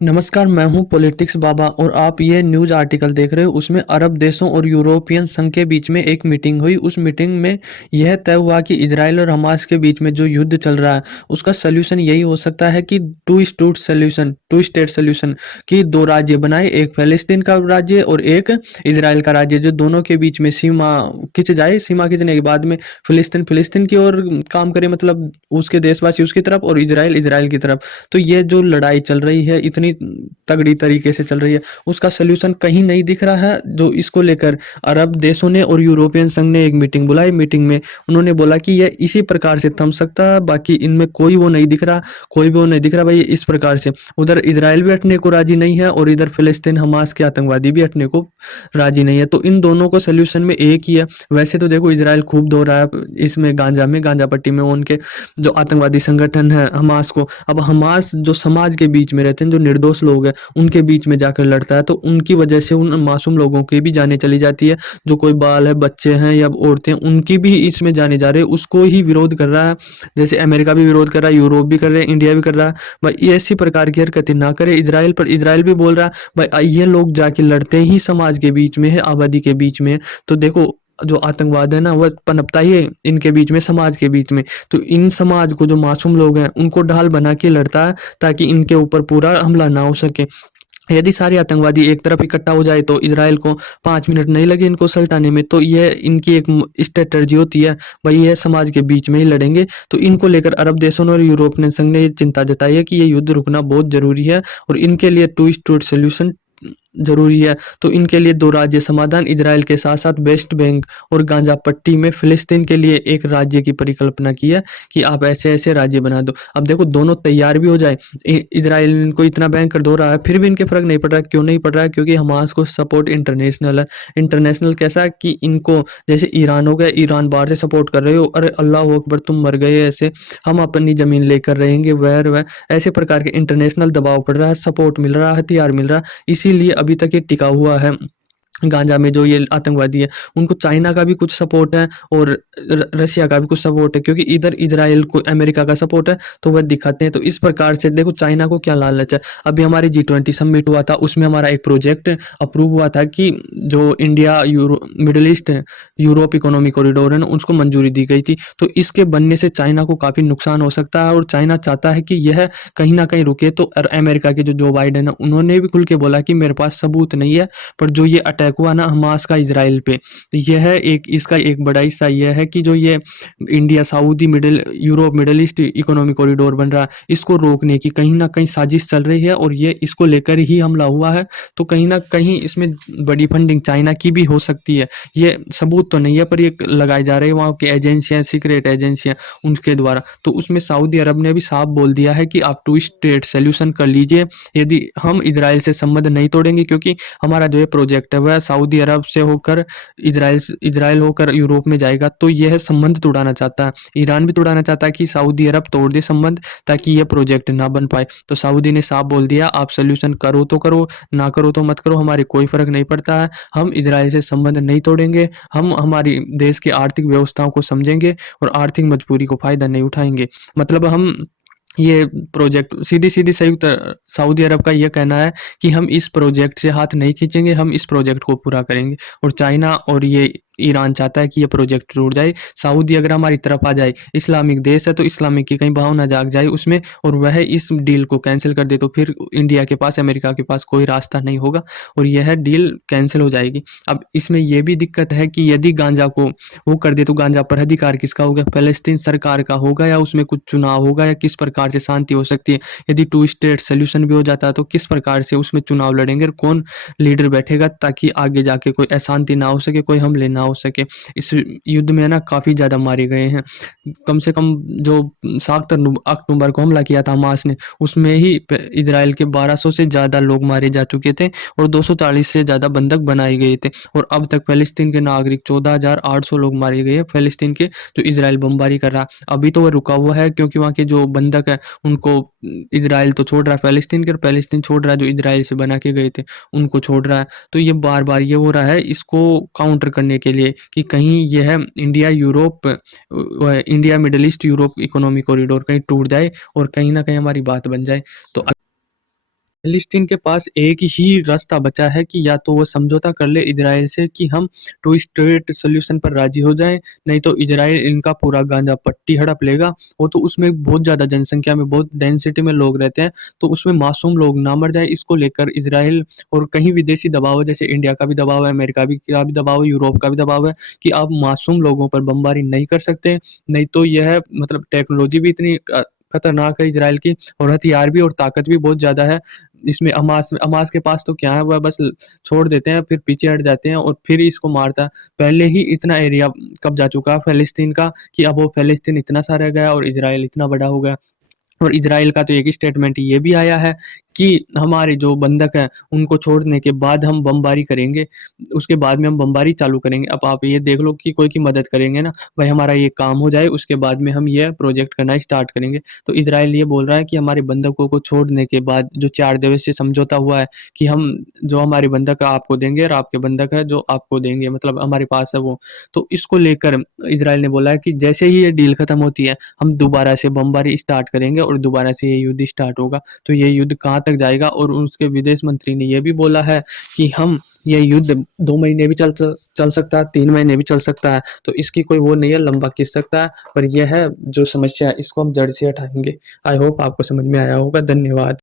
नमस्कार, मैं हूँ पॉलिटिक्स बाबा और आप ये न्यूज़ आर्टिकल देख रहे हो। उसमें अरब देशों और यूरोपियन संघ के बीच में एक मीटिंग हुई। उस मीटिंग में यह तय हुआ कि इजराइल और हमास के बीच में जो युद्ध चल रहा है उसका सल्यूशन यही हो सकता है कि टू स्टेट सल्यूशन, कि दो राज्य बनाए, एक फ़लस्तीन का राज्य और एक इजराइल का राज्य, जो दोनों के बीच में सीमा खिंच जाए। सीमा खिंचने के बाद में फ़िलिस्तीन की ओर काम करे, मतलब उसके देशवासी उसकी तरफ और इजराइल इजराइल की तरफ। तो ये जो लड़ाई चल रही है इतनी तगड़ी तरीके से चल रही है, उसका सलूशन कहीं नहीं दिख रहा है। जो इसको लेकर अरब देशों ने और यूरोपियन संघ ने एक मीटिंग बुलाई। मीटिंग में उन्होंने बोला कि यह इसी प्रकार से थम सकता है, बाकी इनमें कोई वो नहीं दिख रहा, कोई भी वो नहीं दिख रहा भाई। इस प्रकार से उधर इजराइल भी हटने को राजी नहीं है और इधर फिलिस्तीन हमास के आतंकवादी भी हटने को राजी नहीं है। तो इन दोनों को सल्यूशन में एक ही है। वैसे तो देखो, इजराइल खूब दो रहा है इसमें, गांजा पट्टी में उनके जो आतंकवादी संगठन है हमास को। अब हमास जो समाज के बीच में रहते हैं, जो निर्दोष लोग हैं उनके बीच में जाकर लड़ता है, तो उनकी वजह से उन मासूम लोगों की भी जानें चली जाती है। जो कोई बाल है, बच्चे हैं या औरतें, उनकी भी इसमें जाने जा रहे हैं। उसको ही विरोध कर रहा है, जैसे अमेरिका भी विरोध कर रहा है, यूरोप भी कर रहे हैं, इंडिया भी कर रहा है। भाई ऐसी प्रकार की हरकतें ना करे इजराइल पर। इजराइल भी बोल रहा है भाई ये लोग जाके लड़ते ही समाज के बीच में है, आबादी के बीच में है। तो देखो, जो आतंकवाद है ना वह पनपता ही है इनके बीच में, समाज के बीच में। तो इन समाज को, जो मासूम लोग हैं उनको ढाल बना के लड़ता है ताकि इनके ऊपर पूरा हमला ना हो सके। यदि सारे आतंकवादी एक तरफ इकट्ठा हो जाए तो इजराइल को 5 मिनट नहीं लगे इनको सल्टाने में। तो यह इनकी एक स्ट्रेटर्जी होती है भाई, यह समाज के बीच में ही लड़ेंगे। तो इनको लेकर अरब देशों ने और यूरोपियन संघ ने ये चिंता जताई है कि ये युद्ध रुकना बहुत जरूरी है और इनके लिए टू स्टेट सॉल्यूशन जरूरी है। तो इनके लिए दो राज्य समाधान, इजराइल के साथ साथ वेस्ट बैंक और गांजा पट्टी में फिलिस्तीन के लिए एक राज्य की परिकल्पना की है कि आप ऐसे ऐसे राज्य बना दो। अब देखो, दोनों तैयार भी हो जाए। इजराइल इनको इतना भयंकर दो रहा है, फिर भी इनके फर्क नहीं पड़ रहा। क्यों नहीं पड़ रहा है? क्योंकि हमास को सपोर्ट इंटरनेशनल है। इंटरनेशनल कैसा कि इनको, जैसे ईरान हो गया, ईरान बाहर से सपोर्ट कर रहे हो, अरे अल्लाह अकबर तुम मर गए, ऐसे हम अपनी जमीन लेकर रहेंगे, वह ऐसे प्रकार के इंटरनेशनल दबाव पड़ रहा है, सपोर्ट मिल रहा है, हथियार मिल रहा है। इसीलिए अभी तक ये टिका हुआ है। गांजा में जो ये आतंकवादी है, उनको चाइना का भी कुछ सपोर्ट है और रसिया का भी कुछ सपोर्ट है, क्योंकि इधर इजराइल को अमेरिका का सपोर्ट है तो वह दिखाते हैं। तो इस प्रकार से देखो, चाइना को क्या लालच है। अभी हमारी G20 समिट हुआ था, उसमें हमारा एक प्रोजेक्ट अप्रूव हुआ था कि जो India middle east Europe economic corridor है ना, उसको मंजूरी दी गई थी। तो इसके बनने से चाइना को काफी नुकसान हो सकता है और चाइना चाहता है कि यह कहीं ना कहीं रुके। तो अमेरिका के जो बाइडेन है, उन्होंने भी खुल के बोला कि मेरे पास सबूत नहीं है, पर जो ये अटैक हुआ ना हमास का इजराइल पे, तो यह एक इसका एक बड़ा हिस्सा यह है कि जो ये India Saudi Europe middle east economic corridor बन रहा है, इसको रोकने की कहीं ना कहीं साजिश चल रही है और ये इसको लेकर ही हमला हुआ है। तो कहीं ना कहीं इसमें बड़ी फंडिंग चाइना की भी हो सकती है। ये सबूत तो नहीं है, पर ये लगाए जा रहे हैं वहाँ की एजेंसियां, सीक्रेट एजेंसियां, उनके द्वारा। तो उसमें सऊदी अरब ने भी साफ बोल दिया है कि आप टू स्टेट सोल्यूशन कर लीजिए, यदि हम इजराइल से संबंध नहीं तोड़ेंगे। क्योंकि हमारा जो ये प्रोजेक्ट है वह सऊदी अरब से होकर इजराइल होकर यूरोप में जाएगा। तो यह संबंध तोड़ाना चाहता है, ईरान भी तोड़ाना चाहता है कि सऊदी अरब तोड़ दे संबंध, ताकि यह प्रोजेक्ट ना बन पाए। तो सऊदी ने साफ बोल दिया, आप सोल्यूशन करो तो करो, ना करो तो मत करो, हमारे कोई फर्क नहीं पड़ता है। हम इजराइल से संबंध नहीं तोड़ेंगे, हम हमारी देश की आर्थिक व्यवस्थाओं को समझेंगे और आर्थिक मजबूरी को फायदा नहीं उठाएंगे। मतलब हम ये प्रोजेक्ट सीधी सीधी संयुक्त सऊदी अरब का यह कहना है कि हम इस प्रोजेक्ट से हाथ नहीं खींचेंगे, हम इस प्रोजेक्ट को पूरा करेंगे। और चाइना और ये ईरान चाहता है कि ये प्रोजेक्ट टूट जाए। सऊदी अगर हमारी तरफ आ जाए, इस्लामिक देश है तो इस्लामिक की कहीं भावना जाग जाए उसमें, और वह इस डील को कैंसिल कर दे, तो फिर इंडिया के पास, अमेरिका के पास कोई रास्ता नहीं होगा और यह डील कैंसिल हो जाएगी। अब इसमें यह भी दिक्कत है कि यदि गांजा को वो कर दे तो गांजा पर अधिकार किसका होगा? फलस्तीन सरकार का होगा या उसमें कुछ चुनाव होगा, या किस प्रकार से शांति हो सकती है? यदि टू स्टेट सोल्यूशन भी हो जाता है तो किस प्रकार से उसमें चुनाव लड़ेंगे और कौन लीडर बैठेगा, ताकि आगे जाके कोई अशांति ना हो सके, कोई हमले ना हो सके। इस युद्ध में ना काफी ज्यादा मारे गए हैं। कम से कम जो 7 अक्टूबर को हमला किया था हमास ने, उसमें ही इजराइल के 1200 से ज्यादा लोग मारे जा चुके थे और 240 से ज्यादा बंधक बनाए गए थे। और अब तक फलस्तीन के नागरिक 14,800 लोग मारे गए हैं फलस्तीन के, जो इजराइल बमबारी कर रहा। अभी तो वह रुका हुआ है क्योंकि वहाँ के जो बंधक है उनको इजराइल तो छोड़ रहा है फलस्तीन के, और फलस्तीन छोड़ रहा है जो इजराइल से बना के गए थे उनको छोड़ रहा है। तो ये बार बार ये हो रहा है इसको काउंटर करने के लिए कि कहीं यह India middle east Europe economic corridor कहीं टूट जाए और कहीं ना कहीं हमारी बात बन जाए। तो फ़िलिस्तीन के पास एक ही रास्ता बचा है कि या तो वो समझौता कर ले इज़राइल से कि हम टू स्टेट सॉल्यूशन पर राज़ी हो जाएँ, नहीं तो इज़राइल इनका पूरा गाँजा पट्टी हड़प लेगा। वो तो उसमें बहुत ज़्यादा जनसंख्या में, बहुत डेंसिटी में लोग रहते हैं, तो उसमें मासूम लोग ना मर जाएँ, इसको लेकर इज़राइल और कहीं विदेशी दबाव है, जैसे इंडिया का भी दबाव है, अमेरिका का भी दबाव है, यूरोप का भी दबाव है कि आप मासूम लोगों पर बमबारी नहीं कर सकते, नहीं तो यह मतलब टेक्नोलॉजी भी इतनी खतरनाक है इज़राइल की और हथियार भी और ताकत भी बहुत ज़्यादा है। इसमें हमास के पास तो क्या है, वह बस छोड़ देते हैं, फिर पीछे हट जाते हैं और फिर इसको मारता है। पहले ही इतना एरिया कब्ज़ा चुका है फ़िलिस्तीन का कि अब वो फ़िलिस्तीन इतना सा रह गया और इज़राइल इतना बड़ा हो गया। और इज़राइल का तो एक ही स्टेटमेंट ये भी आया है कि हमारे जो बंधक हैं, उनको छोड़ने के बाद हम बमबारी करेंगे, उसके बाद में हम बमबारी चालू करेंगे। अब आप ये देख लो कि कोई की मदद करेंगे ना, भाई हमारा ये काम हो जाए, उसके बाद में हम ये प्रोजेक्ट करना स्टार्ट करेंगे। तो इज़राइल ये बोल रहा है कि हमारे बंधकों को छोड़ने के बाद जो 4 दिवसीय समझौता हुआ है कि हम जो हमारे बंधक है आपको देंगे और आपके बंधक है जो आपको देंगे, मतलब हमारे पास है वो। तो इसको लेकर इज़राइल ने बोला है कि जैसे ही ये डील खत्म होती है, हम दोबारा से बमबारी स्टार्ट करेंगे और दोबारा से ये युद्ध स्टार्ट होगा। तो ये युद्ध कहाँ तक जाएगा, और उसके विदेश मंत्री ने ये भी बोला है कि हम ये युद्ध 2 महीने भी चल सकता है, 3 महीने भी चल सकता है। तो इसकी कोई वो नहीं है, लंबा खिंच सकता है, पर ये है जो समस्या है इसको हम जड़ से हटाएँगे। आई होप आपको समझ में आया होगा। धन्यवाद।